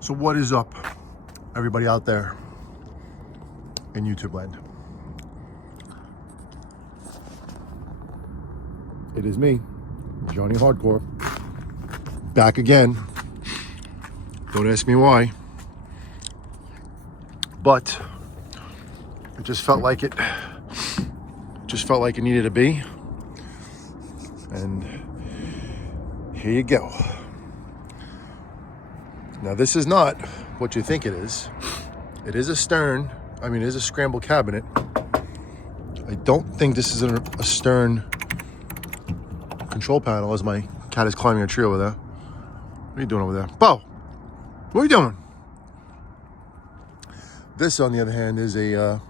So what is up, everybody out there in YouTube land? It is me, Johnny Hardcore, back again. Don't ask me why, but it just felt like it. Just felt like it needed to be, and here you go. Now this is not what you think it is. It is a stern. I mean, it is a scramble cabinet. I don't think this is a stern control panel, as my cat is climbing a tree over there. What are you doing over there? Bo, what are you doing? This, on the other hand, is a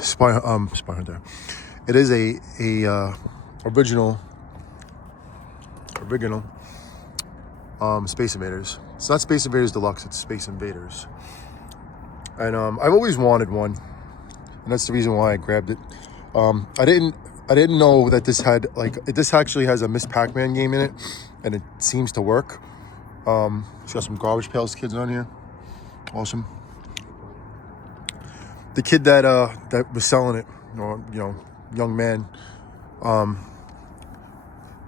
Spy Hunter. It is a original Space Invaders. It's not Space Invaders Deluxe, it's Space Invaders. And I've always wanted one, and that's the reason why I grabbed it. I didn't know that this had, like, this actually has a Miss Pac-Man game in it, and it seems to work. It's got some Garbage Pails Kids on here. Awesome. The kid that was selling it, young man,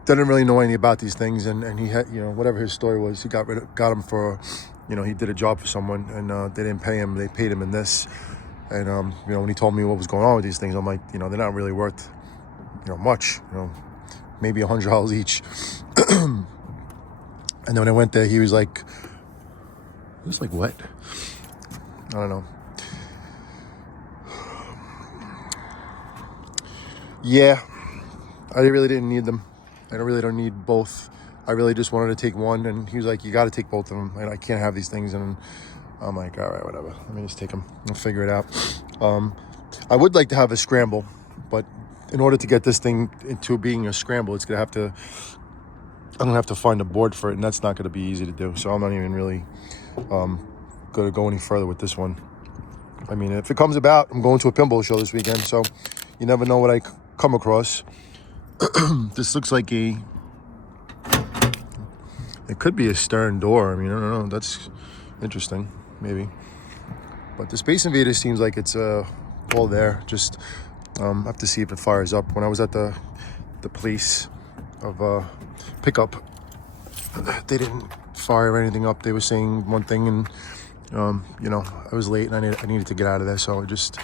didn't really know anything about these things, and he had, whatever his story was, he got him for, he did a job for someone, and they didn't pay him. They paid him in this, and when he told me what was going on with these things, I'm like, they're not really worth, much, maybe $100 each. And then when I went there, he was like, it was like what? I don't know. Yeah, I really didn't need them. I really don't need both. I really just wanted to take one, and he was like, you got to take both of them. And I can't have these things. And I'm like, all right, whatever. Let me just take them. I'll figure it out. I would like to have a scramble, but in order to get this thing into being a scramble, I'm gonna have to find a board for it, and that's not gonna be easy to do. So I'm not even really going to go any further with this one. I mean, if it comes about, I'm going to a pinball show this weekend, so you never know what I come across. This looks like it could be a stern door. I mean, I don't know. That's interesting, maybe. But the Space Invaders seems like it's all there. Just have to see if it fires up. When I was at the police of pickup, they didn't fire anything up. They were saying one thing, and I was late, and I needed to get out of there, so I just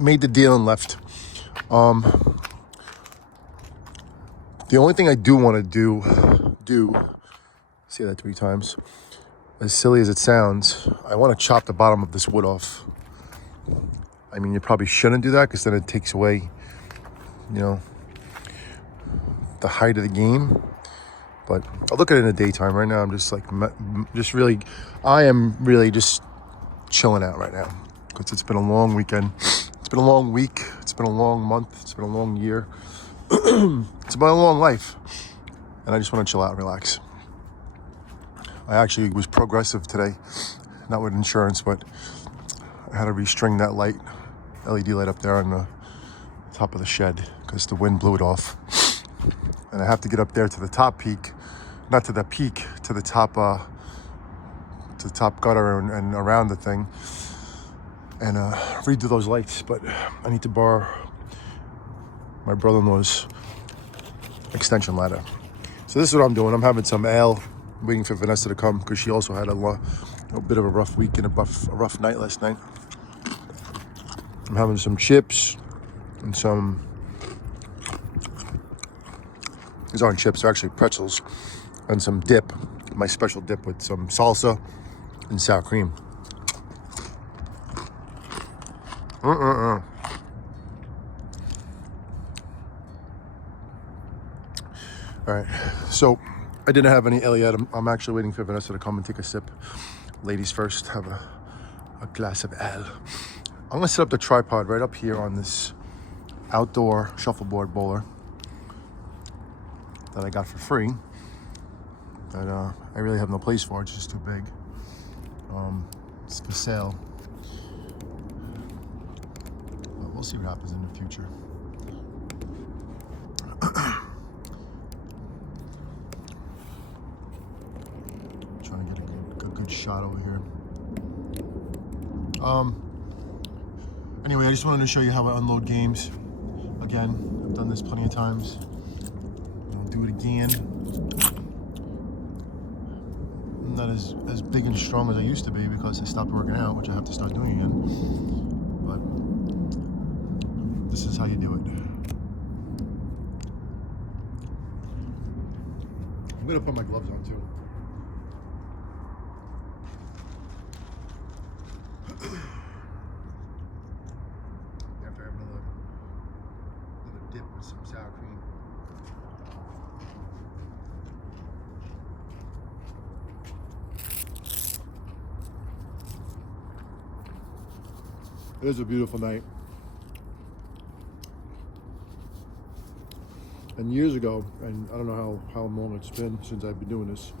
made the deal and left. The only thing I do want to do, say that 3 times, as silly as it sounds, I want to chop the bottom of this wood off. I mean, you probably shouldn't do that, because then it takes away, the height of the game. But I'll look at it in the daytime. Right now, I'm just like, I am really just chilling out right now, because it's been a long weekend. It's been a long week. It's been a long month. It's been a long year. It's been a long life, and I just want to chill out and relax. I actually was progressive today, not with insurance, but I had to restring that LED light up there on the top of the shed, because the wind blew it off. And I have to get up there to the top peak, not to the peak, to the top gutter and around the thing, and redo those lights. But I need to borrow my brother-in-law's extension ladder. So this is what I'm doing. I'm having some ale, waiting for Vanessa to come, because she also had a bit of a rough week and a rough night last night. I'm having some chips and some, these aren't chips, they're actually pretzels, and some dip, my special dip with some salsa and sour cream. All right, so I didn't have any ale yet. I'm actually waiting for Vanessa to come and take a sip. Ladies first, have a glass of ale. I'm gonna set up the tripod right up here on this outdoor shuffleboard bowler that I got for free. That I really have no place for. It's just too big. It's for sale. Well, we'll see what happens in the future. Trying to get a shot over here. Anyway, I just wanted to show you how I unload games. Again, I've done this plenty of times. I'll do it again. I'm not as big and strong as I used to be because I stopped working out, which I have to start doing again. But this is how you do it. I'm gonna put my gloves on too. After I have another dip with some sour cream. It is a beautiful night. And years ago, and I don't know how long it's been since I've been doing this,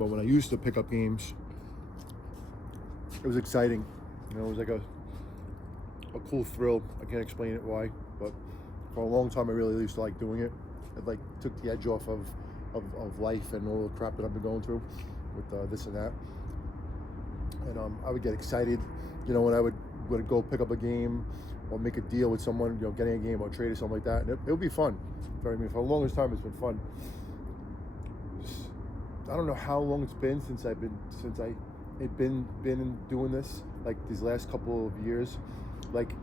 but when I used to pick up games, it was exciting. You know, it was like a cool thrill. I can't explain it why, but for a long time I really used to like doing it. It like took the edge off of life and all the crap that I've been going through with this and that. And I would get excited, you know, when I would go pick up a game or make a deal with someone, you know, getting a game or trade or something like that. And it would be fun. I mean, for the longest time, it's been fun. I don't know how long it's been since I've been doing this. Like these last couple of years. Like,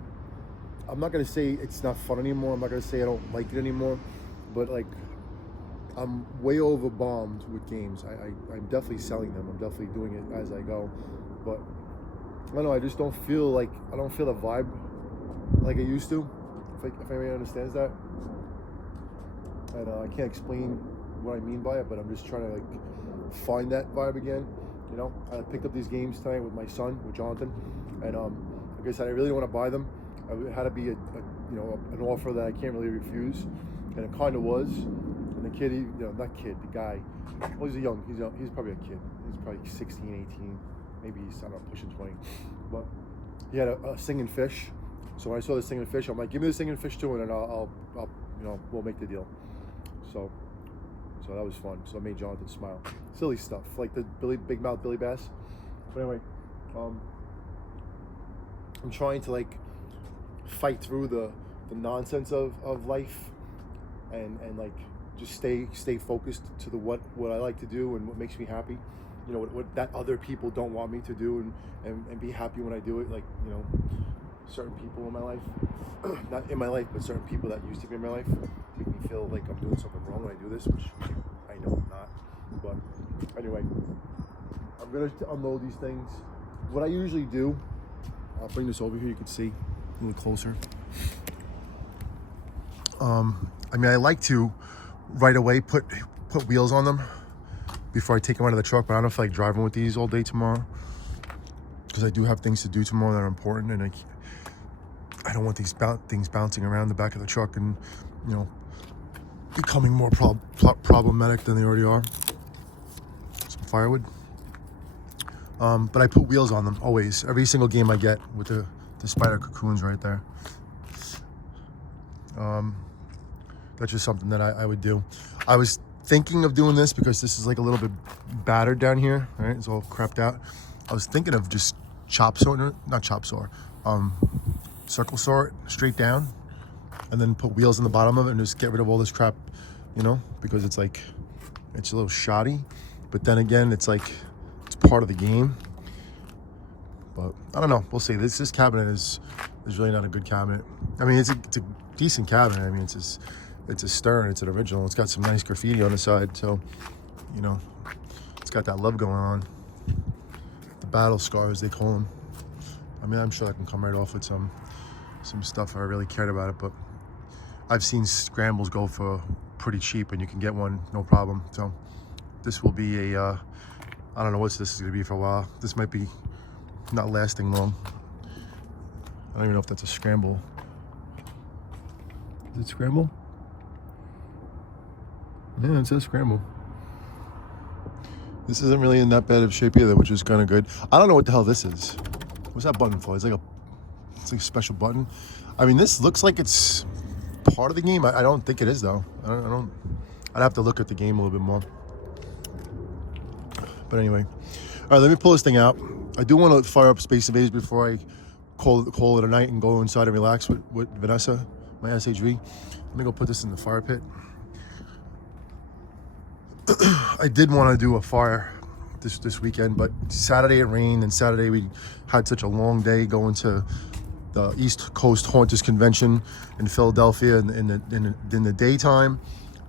I'm not gonna say it's not fun anymore. I'm not gonna say I don't like it anymore. But like, I'm way over bombed with games. I'm definitely selling them. I'm definitely doing it as I go. But I don't know. I just don't feel the vibe like I used to. If anybody understands that. And I can't explain what I mean by it, but I'm just trying to like find that vibe again. You know, I picked up these games tonight with my son, with Jonathan, and like I said, I really don't want to buy them. It had to be an offer that I can't really refuse, and it kind of was. And the kid, the guy, well, he's probably a kid. He's probably 16, 18, maybe he's, I don't know, pushing 20. But he had a singing fish. So when I saw the singing fish, I'm like, give me the singing fish too, and then I'll we'll make the deal. So that was fun. So I made Jonathan smile. Silly stuff, like the big mouth Billy Bass. But anyway, I'm trying to like fight through the nonsense of life, and like just stay focused to what I like to do and what makes me happy. You know, what that other people don't want me to do, and be happy when I do it. Like, you know, certain people in my life, not in my life, but certain people that used to be in my life make me feel like I'm doing something wrong when I do this, which I know I'm not. But anyway, I'm gonna unload these things. What I usually do, I'll bring this over here, you can see a little closer. I mean, I like to right away put wheels on them before I take them out of the truck, but I don't feel like driving with these all day tomorrow because I do have things to do tomorrow that are important, and I don't want these things bouncing around the back of the truck and, you know, becoming more problematic than they already are. Some firewood. But I put wheels on them always. Every single game I get with the spider cocoons right there. That's just something that I would do. I was thinking of doing this because this is like a little bit battered down here, right? It's all crapped out. I was thinking of just circle saw it straight down and then put wheels in the bottom of it and just get rid of all this crap, you know, because it's like, it's a little shoddy. But then again, it's like, it's part of the game. But I don't know, we'll see. This cabinet is really not a good cabinet. I mean, it's a decent cabinet. I mean, it's a Stern, it's an original. It's got some nice graffiti on the side, so, you know, it's got that love going on. The battle scars, they call them. I mean, I'm sure I can come right off with some stuff if I really cared about it, but I've seen scrambles go for pretty cheap, and you can get one no problem. So this will be a I don't know what this is going to be for a while. This might be not lasting long. I don't even know if that's a scramble. Is it scramble? Yeah, it says scramble. This isn't really in that bad of shape either, which is kind of good. I don't know what the hell this is. What's that button for? It's like a special button. I mean, this looks like it's part of the game. I don't think it is though. I'd have to look at the game a little bit more. But anyway, right, let me pull this thing out. I do want to fire up Space Invaders before I call it a night and go inside and relax with Vanessa, my SHV. Let me go put this in the fire pit. I did want to do a fire this weekend, but Saturday it rained, and Saturday we had such a long day going to the East Coast Haunters Convention in Philadelphia in the daytime,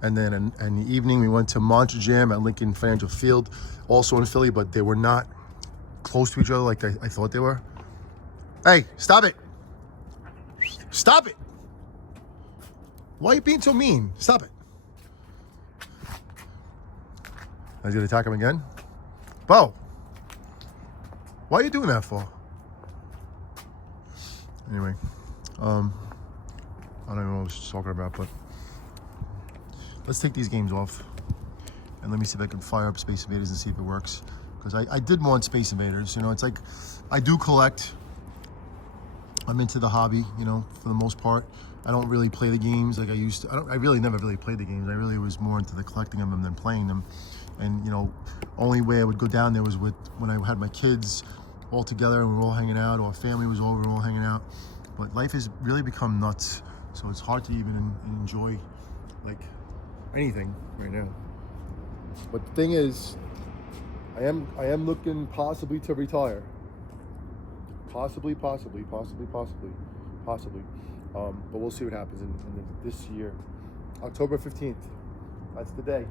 and then in the evening we went to Monster Jam at Lincoln Financial Field, also in Philly, but they were not close to each other like I thought they were. Hey, stop it! Stop it! Why are you being so mean? Stop it! I was gonna attack him again. Bo, why are you doing that for? Anyway, I don't even know what I was talking about, but let's take these games off and let me see if I can fire up Space Invaders and see if it works. Because I did want Space Invaders, you know, it's like, I do collect. I'm into the hobby, you know, for the most part. I don't really play the games like I used to. I really never really played the games. I really was more into the collecting of them than playing them. And, you know, only way I would go down there was when I had my kids all together and we were all hanging out, or family was over and we were all hanging out. But life has really become nuts, so it's hard to even enjoy like anything right now. But the thing is, I am looking possibly to retire. Possibly. But we'll see what happens in this year. October 15th. That's the day.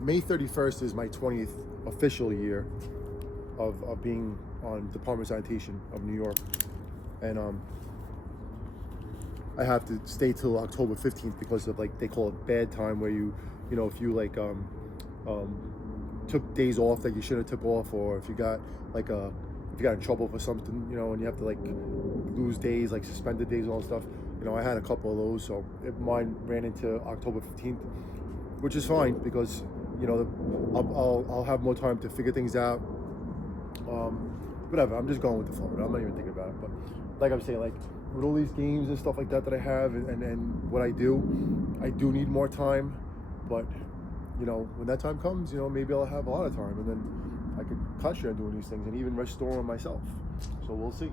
May 31st is my 20th official year of being on Department of Sanitation of New York, and I have to stay till October 15th because of, like, they call it bad time, where you know, if you like took days off that you should have took off, or if you got like if you got in trouble for something, you know, and you have to like lose days, like suspended days and all that stuff. You know, I had a couple of those, so mine ran into October 15th, which is fine because, you know, I'll have more time to figure things out. Whatever, I'm just going with the flow. I'm not even thinking about it. But like I'm saying, like with all these games and stuff like that I have, and what I do need more time. But, you know, when that time comes, you know, maybe I'll have a lot of time, and then I could concentrate on doing these things and even restore them myself. So we'll see.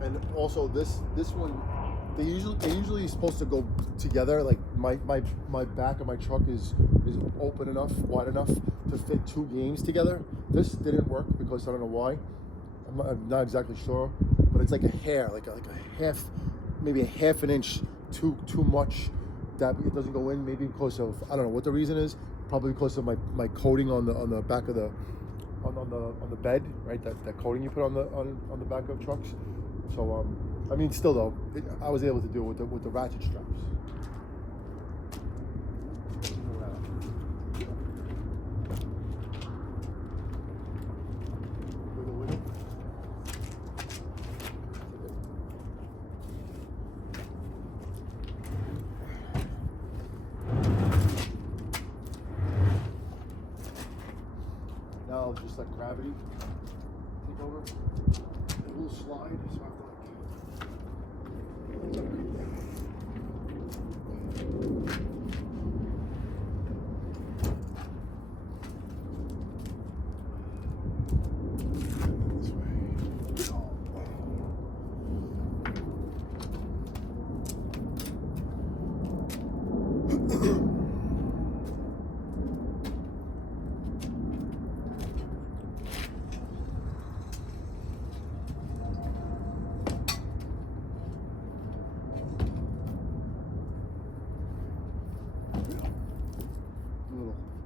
And also this one, they usually supposed to go together. Like my back of my truck is open enough, wide enough to fit two games together. This didn't work because I don't know why. I'm not exactly sure, but it's like a hair, like a half, maybe a half an inch too much that it doesn't go in. Maybe because of, I don't know what the reason is. Probably because of my coating on the back of the on the bed, right? That coating you put on the back of trucks. So I mean, still though, I was able to do it with the ratchet straps. Now I'll just let gravity take over. It will slide, so I have to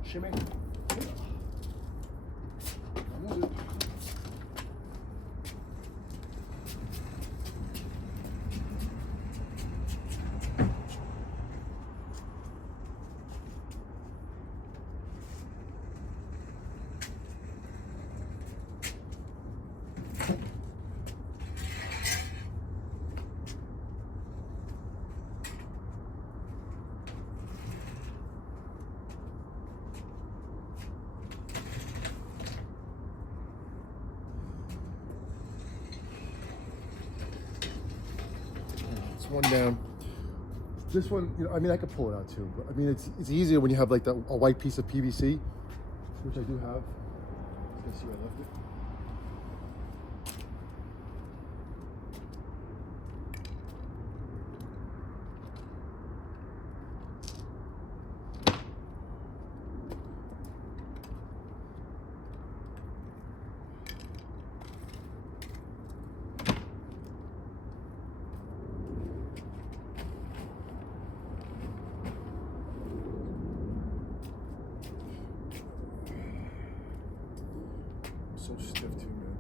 shimmy. one down. This one, you know, I mean, I could pull it out too, but I mean, it's easier when you have like a white piece of PVC, which I do have. Let's see where I left it. So stiff too, man.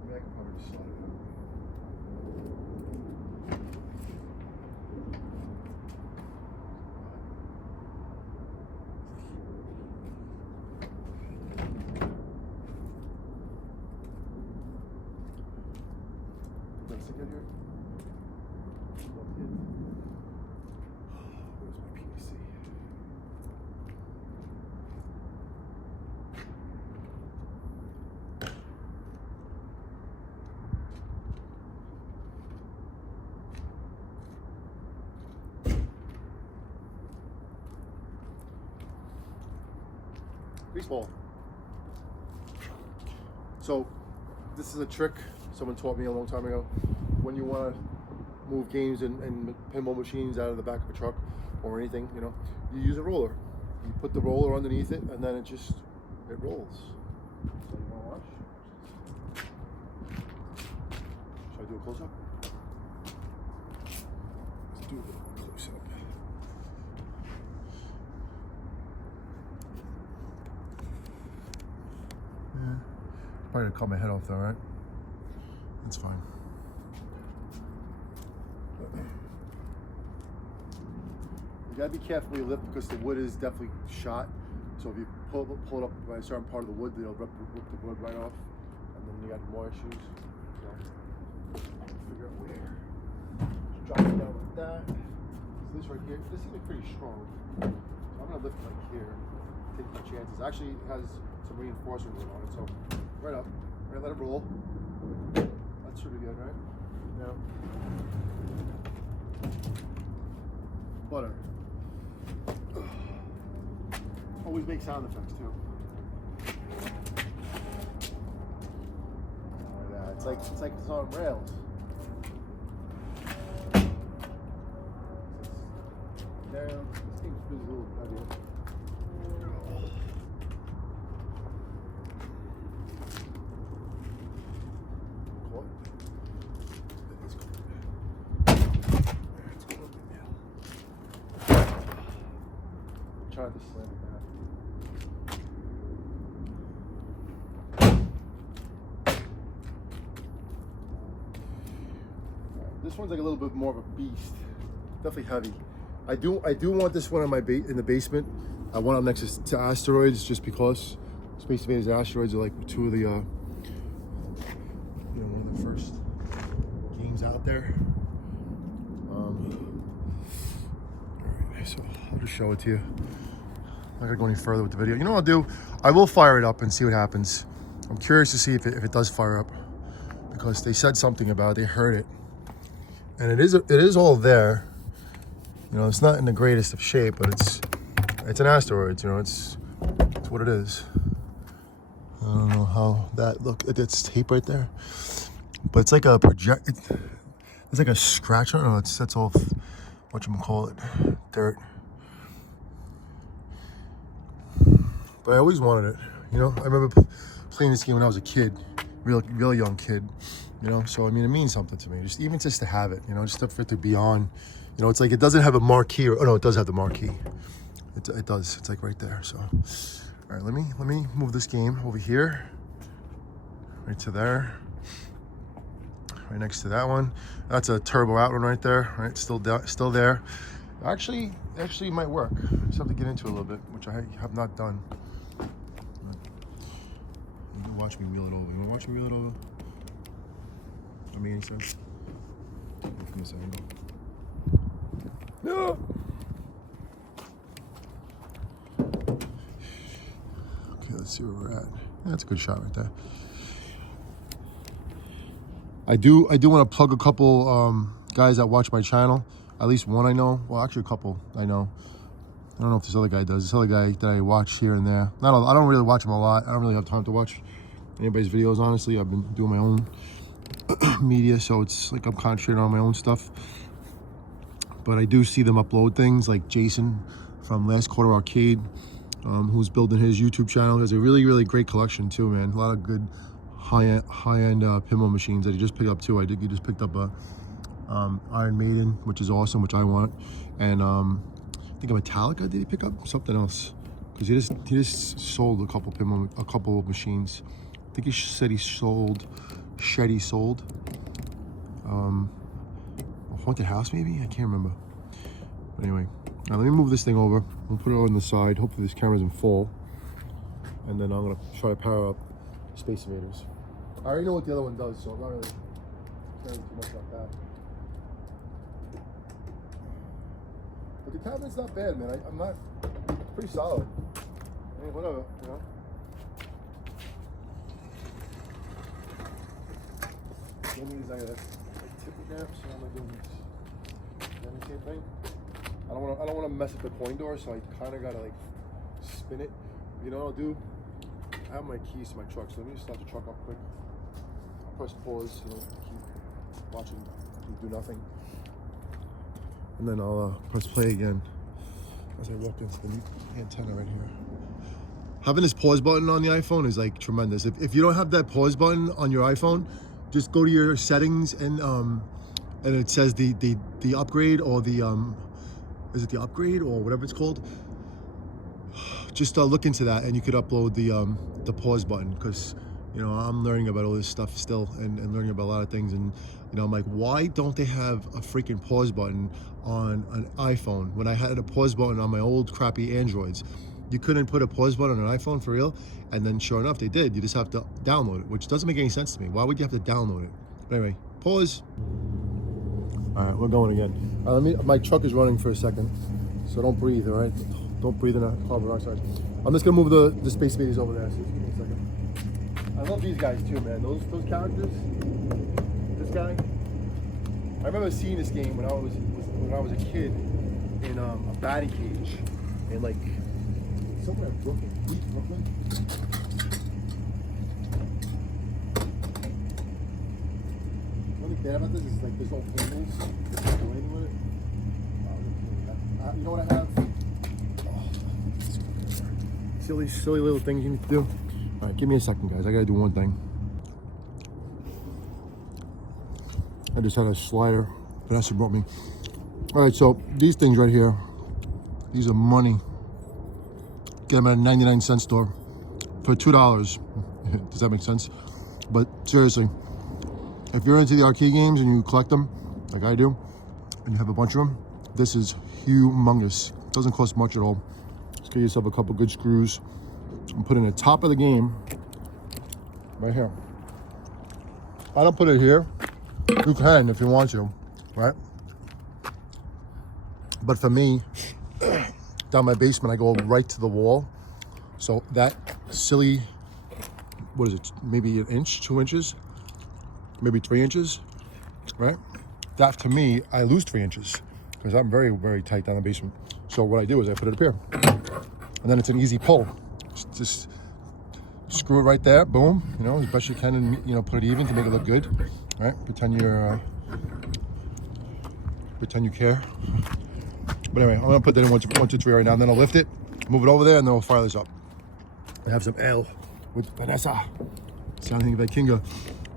I mean, I can probably just slide it out. Did I stick it here? Where's my PVC? Baseball. So this is a trick someone taught me a long time ago. When you want to move games and pinball machines out of the back of a truck or anything, you know, you use a roller. You put the roller underneath it, and then it rolls. So you want to watch? Should I do a close-up? Let's do a little close-up. Yeah, probably gonna cut my head off though, right? That's fine. You gotta be careful when you lift because the wood is definitely shot. So if you pull it up by a certain part of the wood, they'll rip the wood right off, and then you got more issues. So figure out where. Just drop it down like that. So this right here, this seems like pretty strong. So I'm gonna lift it like here, take my chances. Actually, it has some reinforcement on it, so right up. Right, let it roll. That should be good, right? Now, butter. Always make sound effects too. Like that. It's like it's on rails. There, this thing's a little heavier. Try to slam it back. This one's like a little bit more of a beast. Definitely heavy. I do want this one on my in the basement. I want it next to Asteroids just because Space Invaders and Asteroids are like two of the one of the first games out there. Alright, so I'll just show it to you. I'm not gonna go any further with the video. You know what I'll do? I will fire it up and see what happens. I'm curious to see if it does fire up, because they said something about it. They heard it, and it is all there. You know, it's not in the greatest of shape, but it's an Asteroids. You know, it's what it is. I don't know how that look. It's tape right there, but it's like a project. It's like a scratch. I don't know. It sets off whatchamacallit, dirt. But I always wanted it, you know. I remember playing this game when I was a kid, real young kid, you know. So I mean, it means something to me. Even just to have it, you know, just for it to be on, you know. It's like it doesn't have a marquee. Oh no, it does have the marquee. It does. It's like right there. So, all right, let me move this game over here, right to there, right next to that one. That's a turbo out one right there. Right, still there. Actually might work. Just have to get into it a little bit, which I have not done. You can watch me wheel it over. You want to watch me wheel it over? I mean, so from this angle. No. Okay, let's see where we're at. Yeah, that's a good shot right there. I do want to plug a couple guys that watch my channel. At least one I know. Well, actually a couple I know. I don't know if this other guy does. This other guy that I watch here and there. I don't really watch him a lot. I don't really have time to watch anybody's videos, honestly. I've been doing my own media, so it's like I'm concentrating on my own stuff. But I do see them upload things, like Jason from Last Quarter Arcade, who's building his YouTube channel. He has a really, really great collection too, man. A lot of good high-end pinball machines that he just picked up too. He just picked up a Iron Maiden, which is awesome, which I want. And I think a Metallica, did he pick up? Something else. Because he just sold a couple of machines. I think he said he sold, Shetty sold. Haunted House maybe? I can't remember. But anyway, now let me move this thing over. We'll put it on the side. Hopefully this camera isn't full. And then I'm gonna try to power up Space Invaders. I already know what the other one does, so I'm not really caring too much about that. But the cabinet's not bad, man. I'm not pretty solid. I mean, whatever, you know. The only thing is I gotta tip it down, so I'm gonna do this. The same thing. I don't wanna mess up the coin door, so I kinda gotta like spin it. You know what I'll do? I have my keys to my truck, so let me just start the truck up quick. Press pause, you know, keep watching, do nothing. And then I'll press play again as I walk into the antenna right here. Having this pause button on the iPhone is like tremendous. If you don't have that pause button on your iPhone, just go to your settings and it says the upgrade or the is it the upgrade or whatever it's called? Just look into that, and you could upload the pause button, because you know I'm learning about all this stuff still and learning about a lot of things, and you know I'm like, why don't they have a freaking pause button on an iPhone when I had a pause button on my old crappy Androids? You couldn't put a pause button on an iPhone for real? And then sure enough they did. You just have to download it, which doesn't make any sense to me. Why would you have to download it? But anyway, pause. All right, we're going again. My truck is running for a second, so don't breathe, all right? Don't breathe in that carbon dioxide. I'm just gonna move the Space Invaders over there, so just give me a second. I love these guys too, man. Those characters. This guy. I remember seeing this game when I was a kid in a batting cage, and like somewhere in Brooklyn. What I bad about this is like there's no handles. There's no anything with it. You know what I have? Silly little things you need to do. All right, give me a second, guys. I gotta do one thing. I just had a slider Vanessa brought me. All right, so these things right here, these are money. Get them at a 99-cent store for $2. Does that make sense? But seriously, if you're into the arcade games and you collect them, like I do, and you have a bunch of them, this is humongous. It doesn't cost much at all. Just get yourself a couple good screws and put it in the top of the game right here. I don't put it here. You can if you want to, right? But for me, down my basement, I go right to the wall. So that silly, what is it? Maybe an inch, 2 inches, maybe 3 inches, right? That to me, I lose 3 inches because I'm very, very tight down the basement. So what I do is I put it up here, and then it's an easy pull. Just screw it right there, boom, you know, as best you can, and you know, put it even to make it look good, right? Pretend you care. But anyway, I'm gonna put that in 1, 2, 3 right now, and then I'll lift it, move it over there, and then we'll fire this up. I have some ale with Vanessa, sounding Vikinga,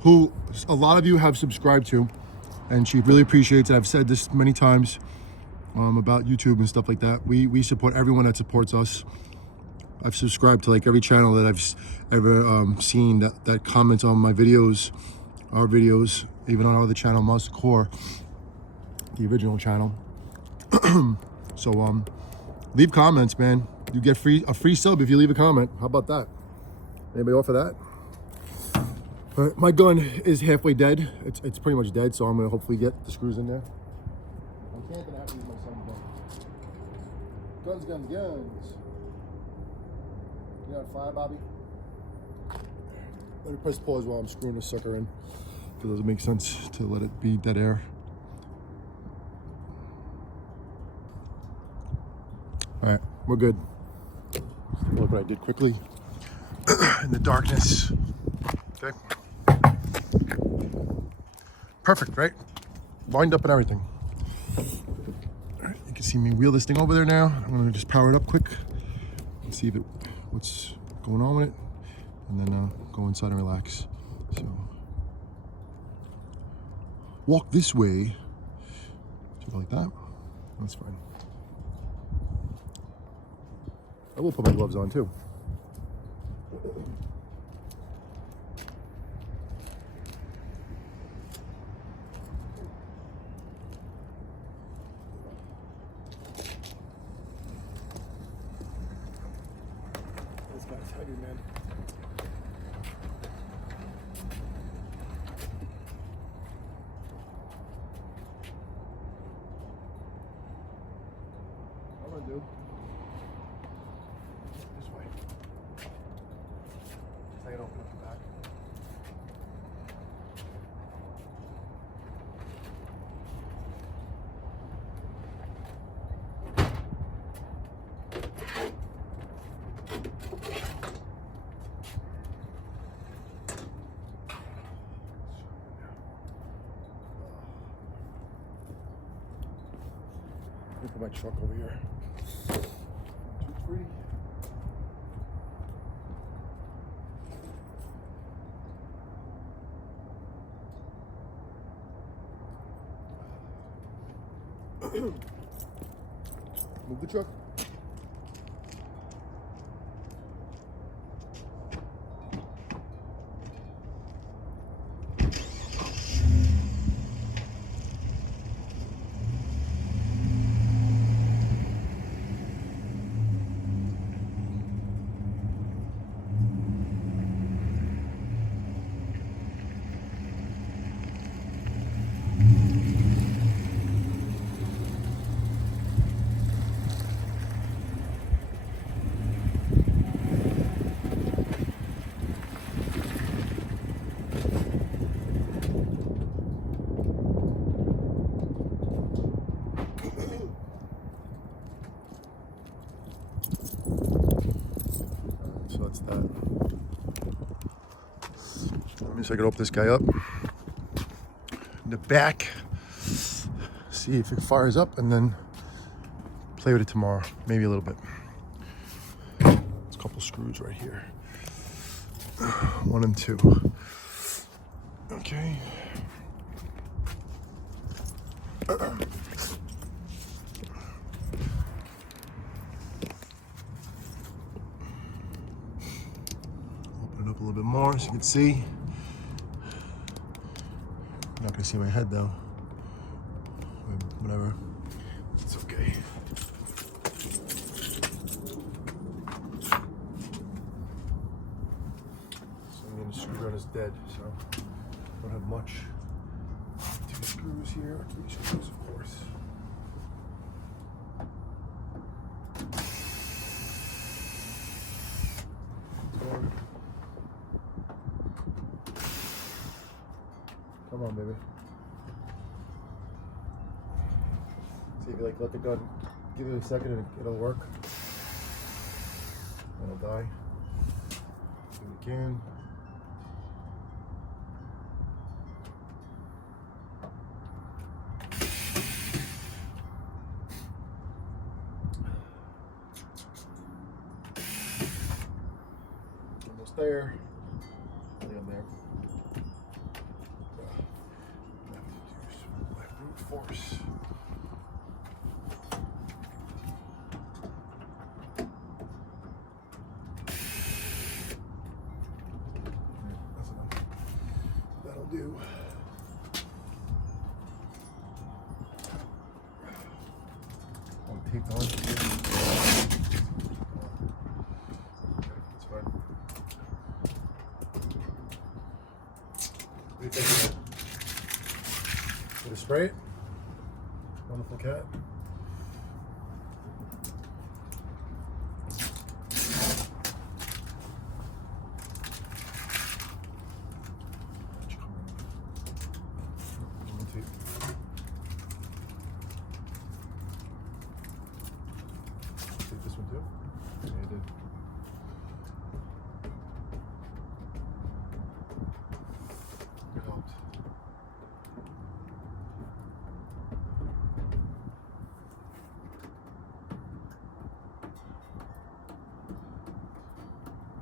who a lot of you have subscribed to, and she really appreciates it. I've said this many times about YouTube and stuff like that. We support everyone that supports us. I've subscribed to like every channel that I've ever seen that comments on my videos, our videos, even on our other channel, Monsta Core, the original channel. So leave comments, man. You get a free sub if you leave a comment. How about that? Anybody offer that? All right, my gun is halfway dead. It's pretty much dead, so I'm gonna hopefully get the screws in there. I can't have to use my son's gun. Guns. You got a fire, Bobby? Let me press pause while I'm screwing this sucker in. It doesn't make sense to let it be dead air. All right, we're good. Look what I did quickly in the darkness. Okay. Perfect, right? Lined up and everything. All right, you can see me wheel this thing over there now. I'm gonna just power it up quick and see if what's going on with it, and then go inside and relax. So, walk this way. Something like that. That's fine. I will put my gloves on too. This guy's heavy, man. I'm gonna do this way. I can open up the back. Look at my truck over here. 1, 2, 3. Move the truck. So that's that. Let me see if I can open this guy up. In the back. See if it fires up and then play with it tomorrow. Maybe a little bit. There's a couple screws right here. 1 and 2. Okay. Open it up a little bit more so you can see. You're not gonna see my head though. Whatever. It's okay. So I'm gonna screw on is dead, so I don't have much. 2 screws here, 3 screws of course. Come on, baby. See if you like let the gun, give it a second and it'll work. And it'll die. See if we can. Almost there. I think I'm there. Brute force. That's enough. That'll do. All taped on. That's fine. What do you think of that? Should I spray it? Wonderful cat.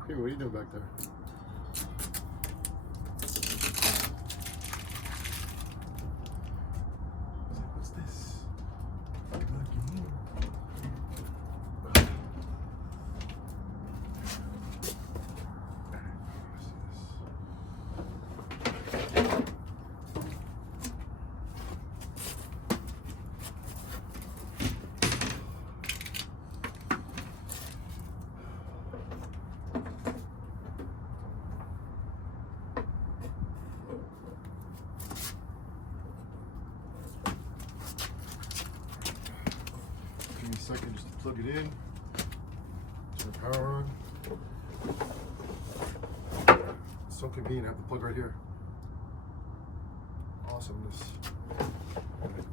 Hey, what are you doing back there? What's this? Give me a second just to plug it in. Turn the power on. It's so convenient. I have the plug right here. Awesomeness.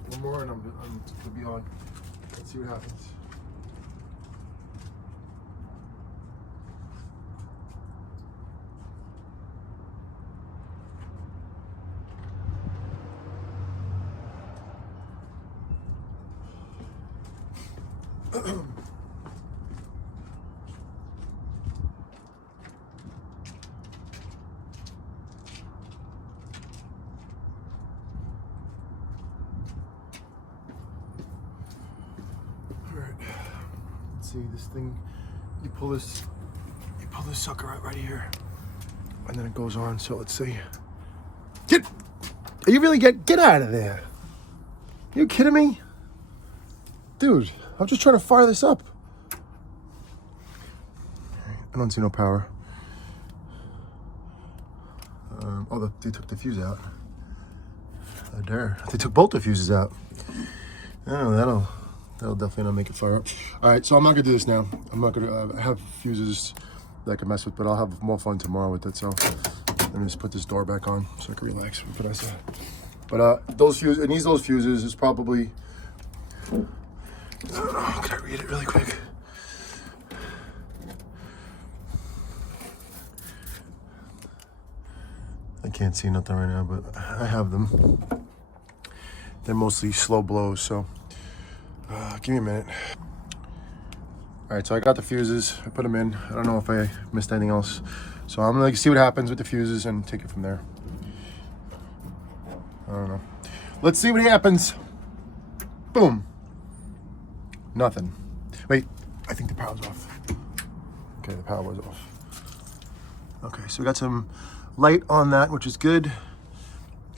One more and I'm gonna be on. Let's see what happens. See this thing, you pull this sucker out right here and then it goes on. So let's see. Are you really get out of there? Are you kidding me? Dude, I'm just trying to fire this up. I don't see no power. They took the fuse out. There, they took both the fuses out. Oh, that'll definitely not make it fire up. All right, so I'm not gonna do this now. I'm not gonna have fuses that I can mess with, but I'll have more fun tomorrow with it. So let me just put this door back on so I can relax. But those fuses, it needs those fuses. It's probably, I don't know, can I read it really quick? I can't see nothing right now, but I have them. They're mostly slow blows, so give me a minute. All right, so I got the fuses. I put them in. I don't know if I missed anything else. So I'm gonna see what happens with the fuses and take it from there. I don't know. Let's see what happens. Boom. Nothing. Wait, I think the power's off. Okay, the power was off. Okay, so we got some light on that, which is good.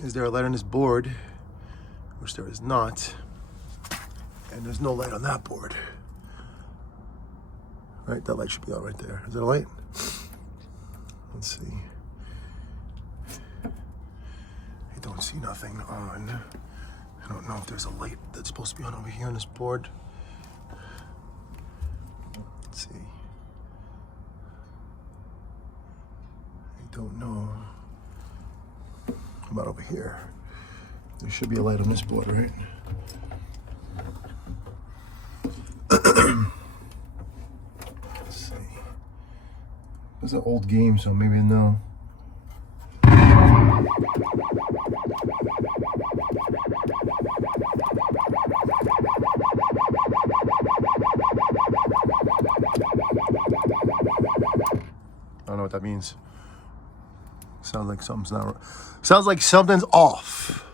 Is there a light on this board? Which there is not. And there's no light on that board. Right, that light should be on right there. Is that a light? Let's see. I don't see nothing on. I don't know if there's a light that's supposed to be on over here on this board. Let's see. I don't know. How about over here? There should be a light on this board, right? Let's see. It's an old game, so maybe no. I don't know what that means. Sounds like something's not. Sounds like something's off.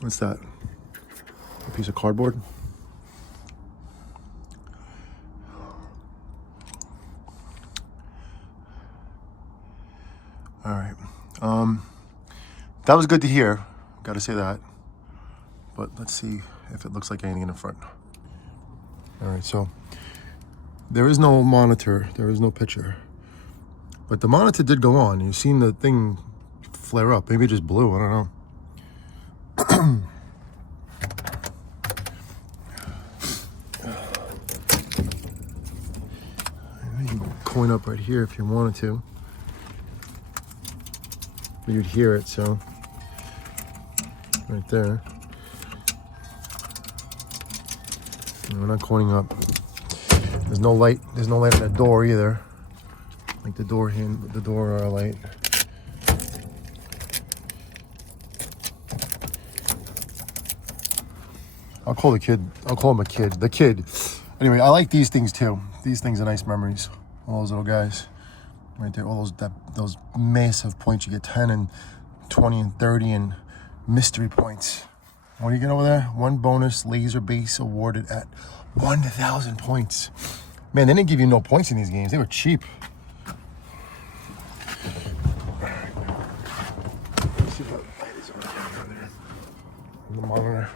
What's that? A piece of cardboard? All right. That was good to hear. Got to say that. But let's see if it looks like anything in the front. All right. So there is no monitor. There is no picture. But the monitor did go on. You've seen the thing flare up. Maybe it just blew. I don't know. You can coin up right here if you wanted to. But you'd hear it, so right there. And we're not coining up. There's no light. There's no light on that door either. Like the door light. I'll call him a kid. The kid. Anyway, I like these things too. These things are nice memories. All those little guys. Right there, all those massive points. You get 10 and 20 and 30 and mystery points. What do you get over there? One bonus laser base awarded at 1,000 points. Man, they didn't give you no points in these games. They were cheap. Let's see what light is on there. The monitor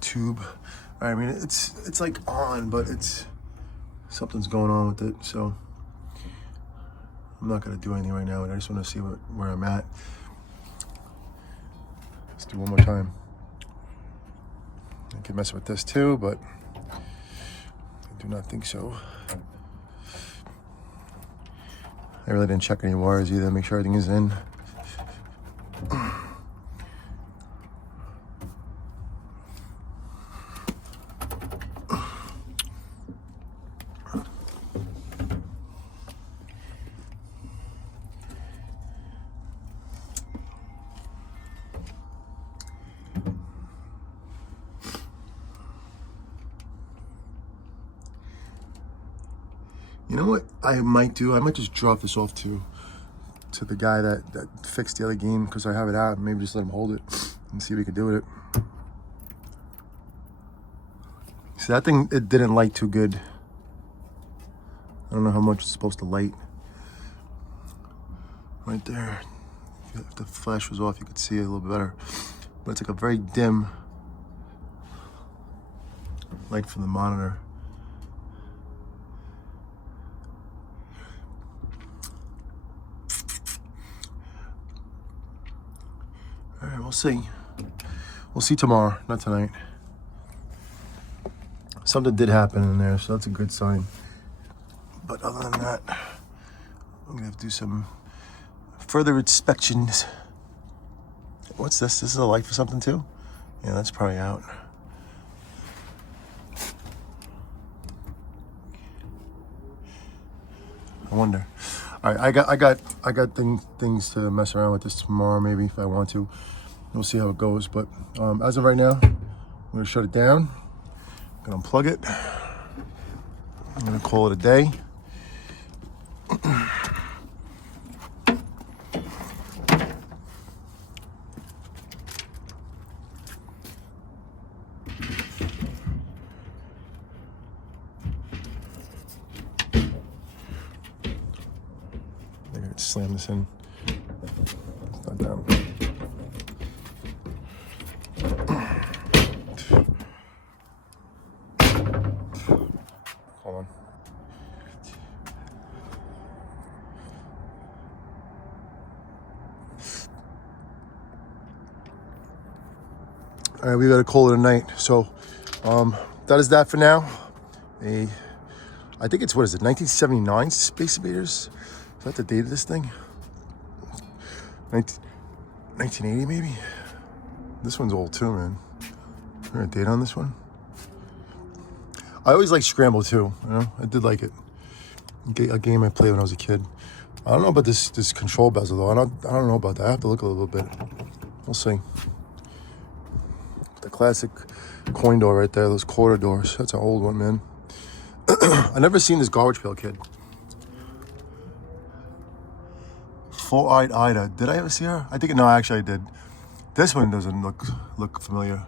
tube. All right, I mean, it's like on, but something's going on with it, so I'm not gonna do anything right now. I just want to see where I'm at. Let's do one more time. I can mess with this too, but I do not think so. I really didn't check any wires either. Make sure everything is in. You know what I might do? I might just drop this off to the guy that fixed the other game, because I have it out, and maybe just let him hold it and see if we can do with it. See, that thing, it didn't light too good. I don't know how much it's supposed to light. Right there. If the flash was off, you could see it a little bit better. But it's like a very dim light from the monitor. All right, we'll see. We'll see tomorrow, not tonight. Something did happen in there, so that's a good sign. But other than that, I'm gonna have to do some further inspections. What's this? This is a light for something too? Yeah, that's probably out. I wonder. All right, I got things to mess around with this tomorrow, maybe, if I want to. We'll see how it goes. But as of right now, I'm gonna shut it down. I'm gonna unplug it. I'm gonna call it a day. I gotta slam this in. It's not down. Hold on. All right, we gotta call it a night. So that is that for now. I think it's, what is it, 1979 Space Invaders? Is that the date of this thing? 1980 maybe? This one's old too, man. Is there a date on this one? I always liked Scramble too, you know? I did like it. A game I played when I was a kid. I don't know about this control bezel though. I don't know about that. I have to look a little bit. We'll see. The classic coin door right there, those quarter doors. That's an old one, man. I never seen this Garbage Pail Kid. Four-eyed Ida. Did I ever see her? I think, no, actually I did. This one doesn't look familiar.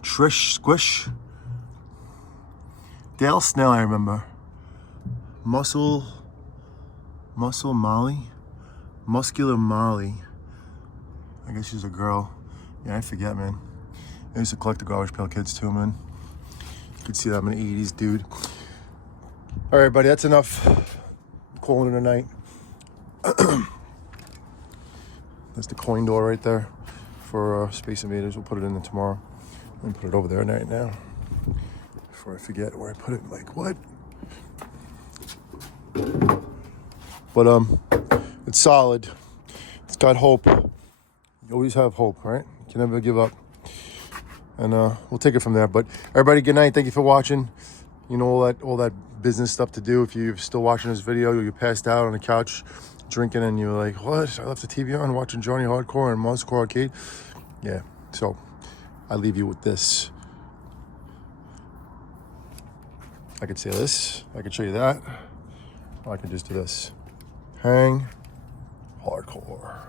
Trish Squish. Dale Snell, I remember. Muscle Molly? Muscular Molly. I guess she's a girl. Yeah, I forget, man. I used to collect the Garbage Pail Kids too, man. You can see that I'm an 80s dude. All right, buddy, that's enough. I'm calling it a night. That's the coin door right there for Space Invaders. We'll put it in there tomorrow. Let me put it over there right now before I forget where I put it. Like, what? But it's solid. It's got hope. You always have hope, right? You can never give up. And we'll take it from there. But everybody, good night. Thank you for watching. You know, all that business stuff to do. If you're still watching this video, you passed out on the couch drinking and you're like, what? I left the TV on watching Johnny Hardcore and Monsta Arcade. Yeah, so I leave you with this. I could say this. I could show you that. Or I could just do this. Hang hardcore.